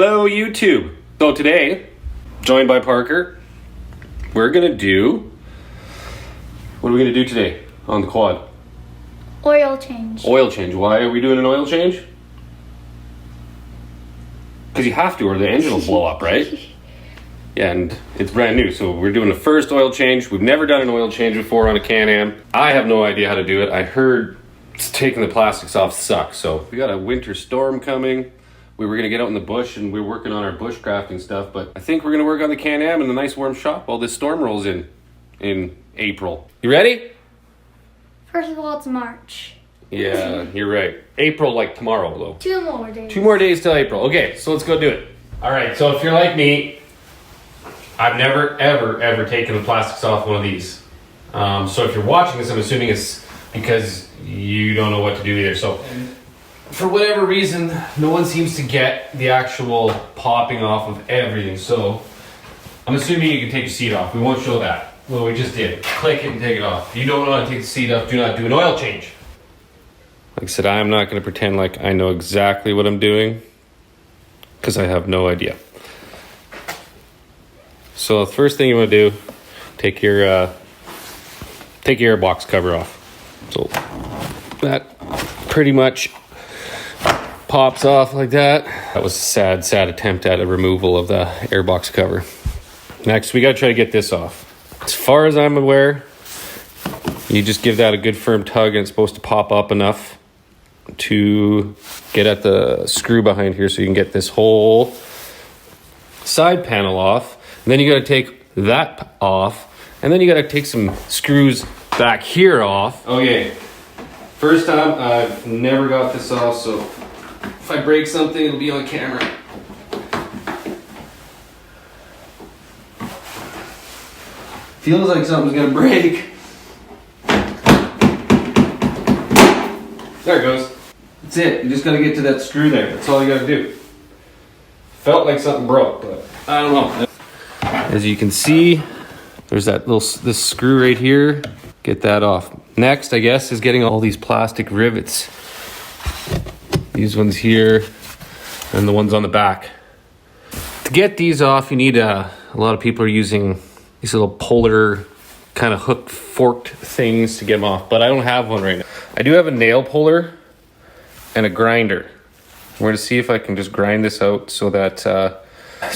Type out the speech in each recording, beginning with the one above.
Hello YouTube. So today, joined by Parker, we're gonna do, what are we gonna do today on the quad? Oil change. Oil change. Why are we doing an oil change? Because you have to or the engine will blow up, right? Yeah, and it's brand new, so we're doing the first oil change. We've never done an oil change before on a Can-Am. I have no idea how to do it. I heard taking the plastics off sucks, so we got a winter storm coming. We were gonna get out in the bush and we were working on our bushcrafting stuff, but I think we're gonna work on the Can-Am in a nice warm shop while this storm rolls in April. You ready? First of all, it's March. Yeah, you're right. April, like tomorrow, though. 2 more days. 2 more days till April. Okay, so let's go do it. All right, so if you're like me, I've never, ever taken the plastics off one of these. So if you're watching this, I'm assuming it's because you don't know what to do either. So for whatever reason, no one seems to get the actual popping off of everything. So I'm assuming you can take your seat off. We won't show that. Well, we just did. Click it and take it off. If you don't know how to take the seat off, do not do an oil change. Like I said, I'm not going to pretend like I know exactly what I'm doing because I have no idea. So the first thing you want to do, take your airbox cover off. So that pretty much pops off like that. That was a sad attempt at a removal of the airbox cover. Next, we got to try to get this off. As far as I'm aware, you just give that a good firm tug and it's supposed to pop up enough to get at the screw behind here so you can get this whole side panel off. And then you got to take that off. And then you got to take some screws back here off. Okay, first time I've never got this off, so if I break something, it'll be on camera. Feels like something's gonna break. There it goes. That's it. You just gotta get to that screw there. That's all you gotta do. Felt like something broke, but I don't know. As you can see, there's this screw right here. Get that off. Next, I guess, is getting all these plastic rivets. These ones here and the ones on the back. To get these off, you need a lot of people are using these little polar kind of hook forked things to get them off, but I don't have one right now. I do have a nail puller and a grinder. We're going to see if I can just grind this out so that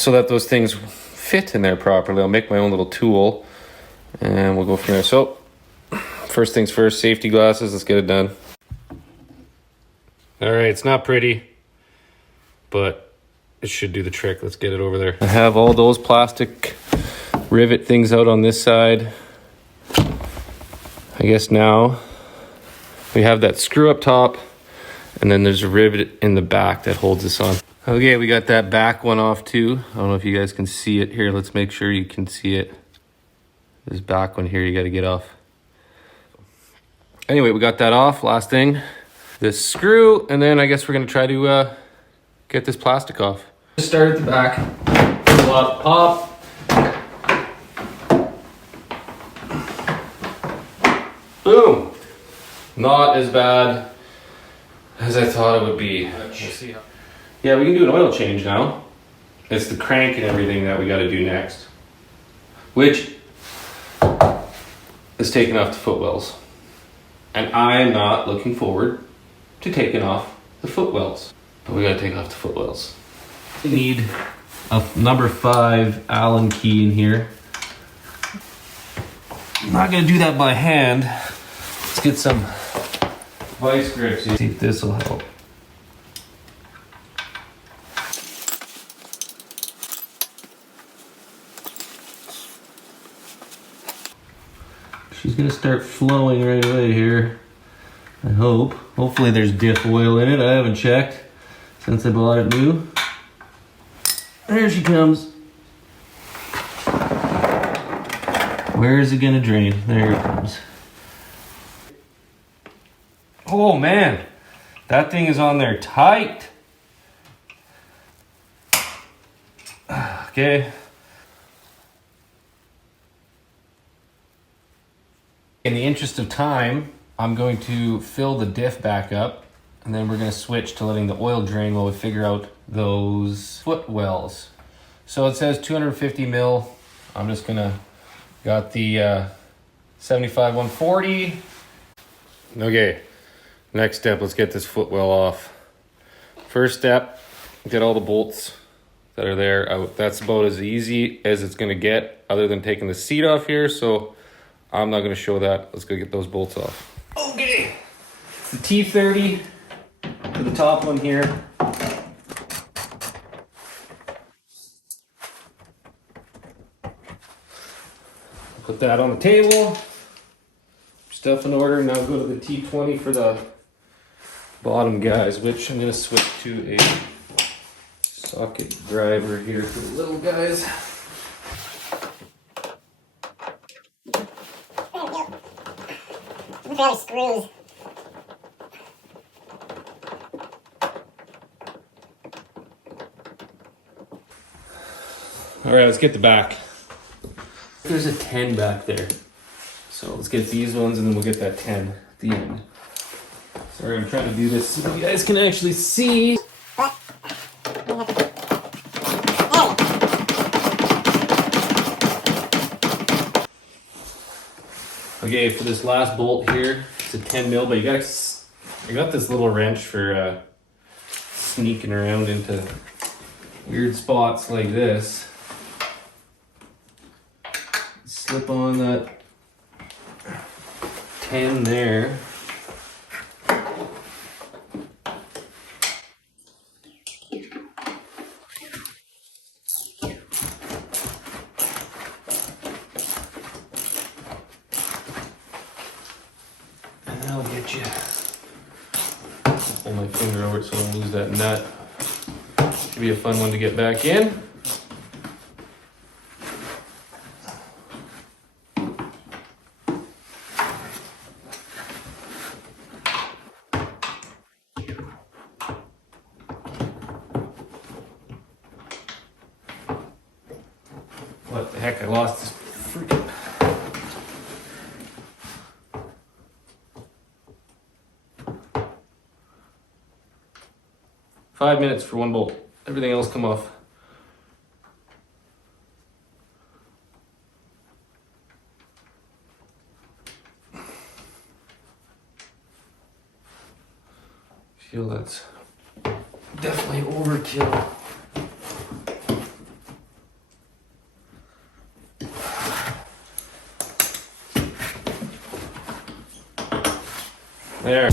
those things fit in there properly. I'll make my own little tool and we'll go from there. So first things first, safety glasses. Let's get it done. All right, it's not pretty, but it should do the trick. Let's get it over there. I have all those plastic rivet things out on this side. I guess now we have that screw up top and then there's a rivet in the back that holds this on. Okay, we got that back one off too. I don't know if you guys can see it here. Let's make sure you can see it. This back one here you got to get off. Anyway, we got that off. Last thing, this screw, and then I guess we're gonna try to get this plastic off. Just start at the back, pull up, pop. Boom! Not as bad as I thought it would be. Yeah, we can do an oil change now. It's the crank and everything that we got to do next, which is taking off the footwells. And I'm not looking forward to taking off the footwells. But we got to take off the footwells. We need a number 5 Allen key in here. I'm not going to do that by hand. Let's get some vice grips. See if this will help. She's going to start flowing right away here. I hope. Hopefully there's diff oil in it. I haven't checked since I bought it new. There she comes. Where is it gonna drain? There it comes. Oh man, that thing is on there tight. Okay. In the interest of time, I'm going to fill the diff back up And then we're gonna switch to letting the oil drain while we figure out those foot wells. So it says 250 mil. I'm just gonna, got the 75 140. Okay, next step, let's get this foot well off. First step, get all the bolts that are there out. That's about as easy as it's gonna get, other than taking the seat off here, so I'm not gonna show that. Let's go get those bolts off. Okay, the T30 to the top one here. Put that on the table. Stuff in order. Now go to the T20 for the bottom guys, which I'm gonna switch to a socket driver here for the little guys. Look at all the screws. All right, let's get the back. There's a 10 back there. So let's get these ones and then we'll get that 10 at the end. Sorry, I'm trying to do this so you guys can actually see. Okay, for this last bolt here, it's a 10 mil, but I got this little wrench for sneaking around into weird spots like this. Slip on that 10 there. And that'll get you. Pull my finger over it so I don't lose that nut. Should be a fun one to get back in. What the heck, I lost this freaking... Five minutes for one bolt. Everything else come off. Feel that's definitely overkill. There.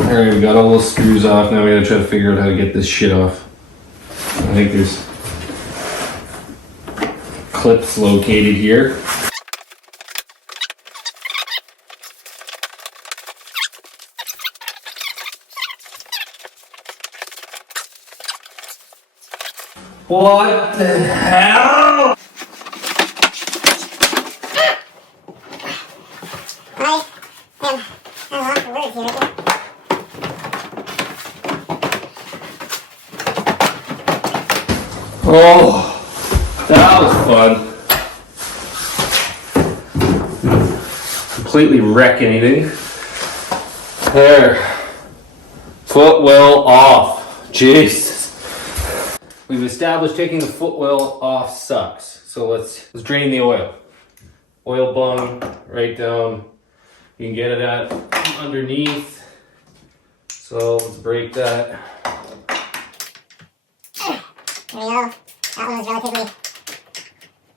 Alright, we got all those screws off. Now we gotta try to figure out how to get this shit off. I think there's clips located here. What the hell? Oh, that was fun. Completely wreck anything. There. Footwell off. Jesus. We've established taking the footwell off sucks. So let's drain the oil. Oil bung right down. You can get it at underneath. So let's break that. There we go. That one was relatively...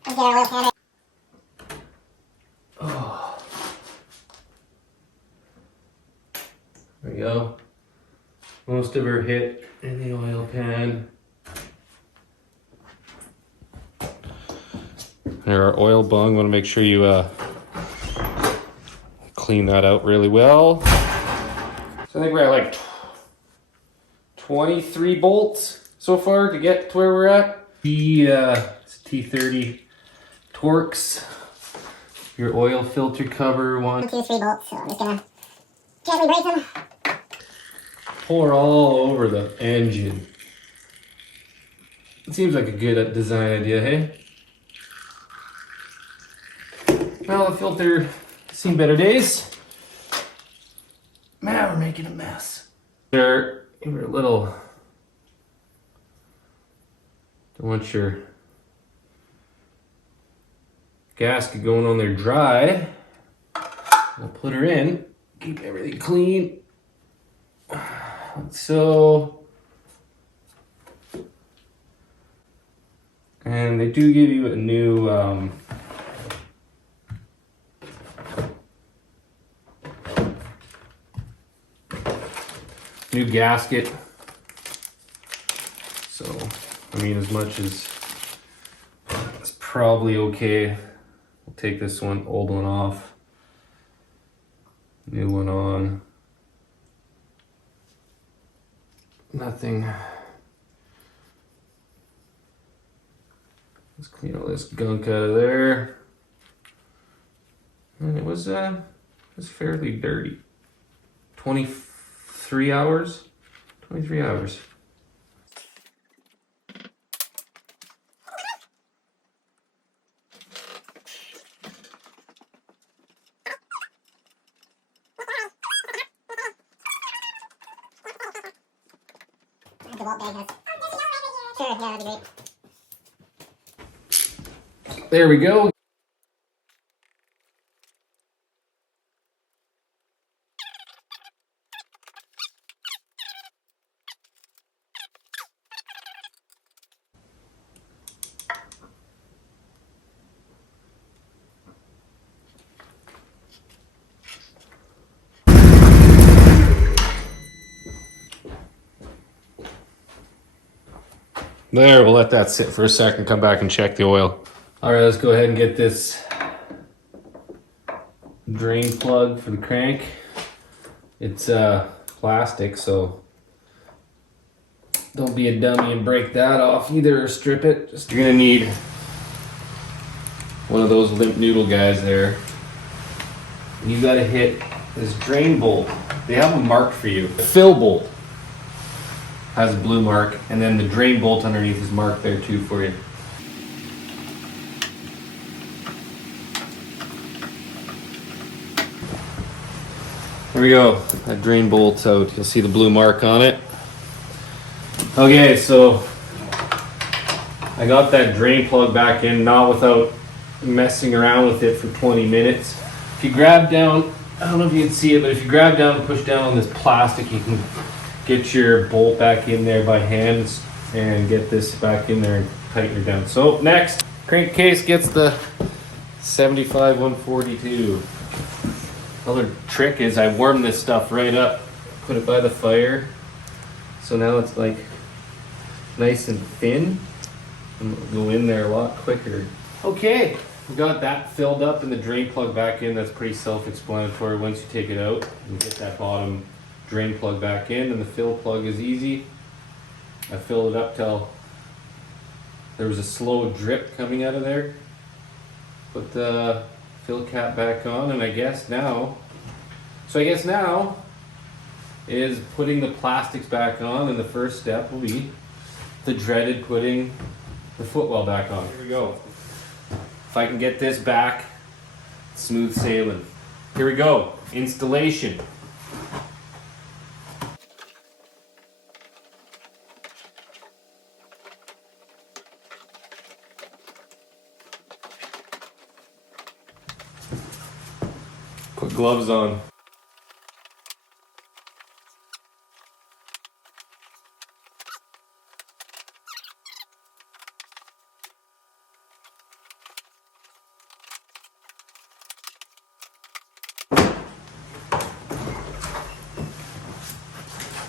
Let's get our oil pan. Oh. There we go. Most of her hit in the oil pan. There, our oil bung. Want to make sure you clean that out really well. So I think we're at like 23 bolts so far to get to where we're at. It's T30 Torx. Your oil filter cover. 1, 2, 3 bolts. So I'm just gonna gently break them. Pour all over the engine. It seems like a good design idea, hey? Well, the filter seen better days. Man, we're making a mess. They're a little. Don't want your gasket going on there dry. I'll put her in, keep everything clean. So, and they do give you a new gasket. So, I mean, as much as it's probably okay. We'll take this one, old one off, new one on. Nothing. Let's clean all this gunk out of there. And it was fairly dirty. 23 hours. 23 hours. The vault bag has. Sure, yeah, that'd be great. There we go. There, we'll let that sit for a second, come back and check the oil. All right, let's go ahead and get this drain plug for the crank. It's plastic, so don't be a dummy and break that off either or strip it. You're gonna need one of those limp noodle guys there. And you gotta hit this drain bolt. They have them marked for you. The fill bolt has a blue mark, and then the drain bolt underneath is marked there too for you. There we go. That drain bolt's out. You'll see the blue mark on it. Okay, so I got that drain plug back in, not without messing around with it for 20 minutes. If you grab down, I don't know if you can see it, but if you grab down and push down on this plastic, you can get your bolt back in there by hand and get this back in there and tighten it down. So next, crankcase gets the 75-142. Other trick is I warm this stuff right up, put it by the fire, so now it's like nice and thin, and it'll go in there a lot quicker. Okay, we got that filled up and the drain plug back in. That's pretty self-explanatory. Once you take it out and get that bottom drain plug back in, and the fill plug is easy. I filled it up till there was a slow drip coming out of there. Put the fill cap back on, and I guess now is putting the plastics back on, and the first step will be the dreaded putting the footwell back on. Here we go. If I can get this back, smooth sailing. Here we go. Installation. Put gloves on.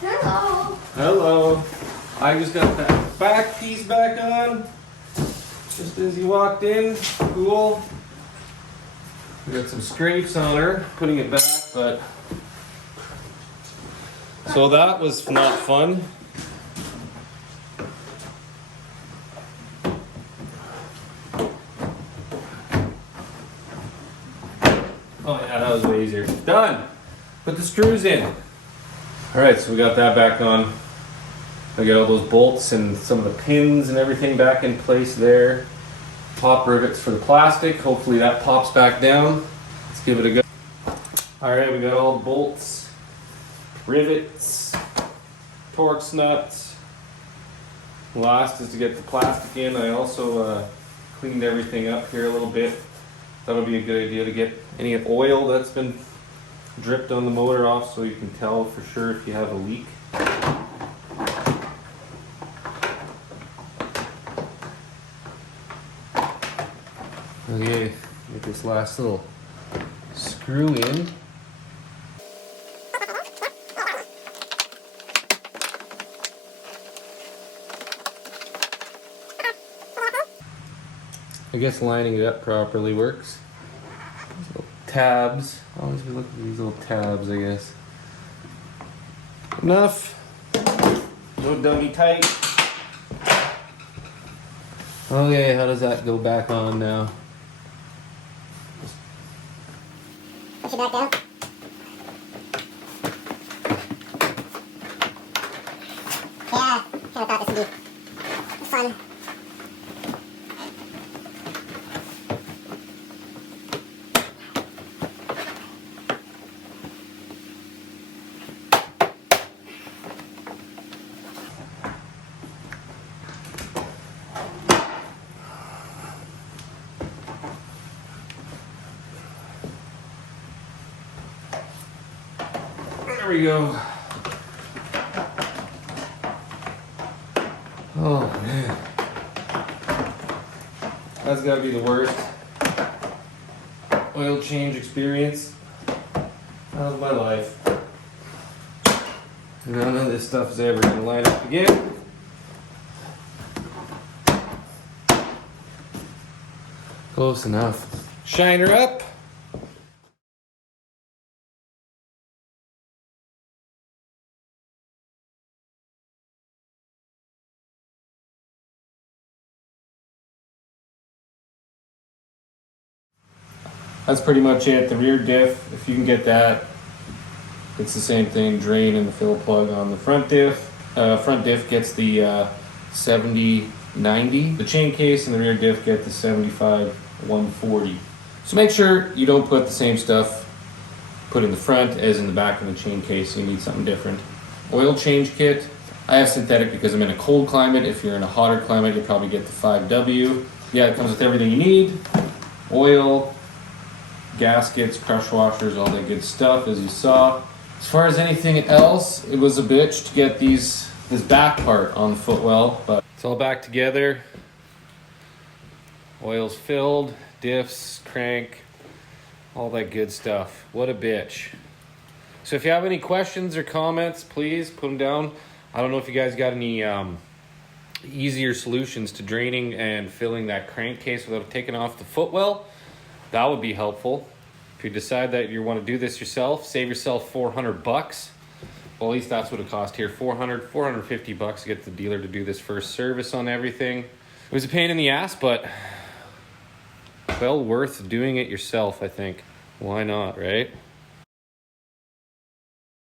Hello. Hello. I just got that back piece back on. Just as you walked in. Cool. We got some scrapes on her, putting it back, but so that was not fun. Oh yeah, that was way easier. Done. Put the screws in. All right, so we got that back on. I got all those bolts and some of the pins and everything back in place there. Pop rivets for the plastic. Hopefully that pops back down. Let's give it a go. All right, we got all the bolts, rivets, Torx nuts. Last is to get the plastic in. I also cleaned everything up here a little bit. That'll be a good idea to get any oil that's been dripped on the motor off so you can tell for sure if you have a leak. Okay, get this last little screw in. I guess lining it up properly works. These little tabs. Always be looking for these little tabs, I guess. Enough. No dummy tight. Okay, how does that go back on now? Push it back down. Yeah, kind of thought this would be fun. There we go. Oh man. That's gotta be the worst oil change experience of my life. None of this stuff is ever gonna line up again. Close enough. Shine her up. That's pretty much it. The rear diff, if you can get that, it's the same thing, drain and the fill plug on the front diff. Front diff gets the 70/90. The chain case and the rear diff get the 75/140. So make sure you don't put the same stuff put in the front as in the back of the chain case. You need something different. Oil change kit. I have synthetic because I'm in a cold climate. If you're in a hotter climate, you'll probably get the 5W. Yeah, it comes with everything you need. Oil, gaskets, crush washers, all that good stuff as you saw. As far as anything else, it was a bitch to get this back part on the footwell, but it's all back together. Oil's filled, diffs, crank, all that good stuff. What a bitch. So if you have any questions or comments, please put them down. I don't know if you guys got any easier solutions to draining and filling that crankcase without taking off the footwell. That would be helpful. If you decide that you want to do this yourself, save yourself 400 bucks. Well, at least that's what it cost here. 450 bucks to get the dealer to do this first service on everything. It was a pain in the ass, but well worth doing it yourself, I think. Why not, right?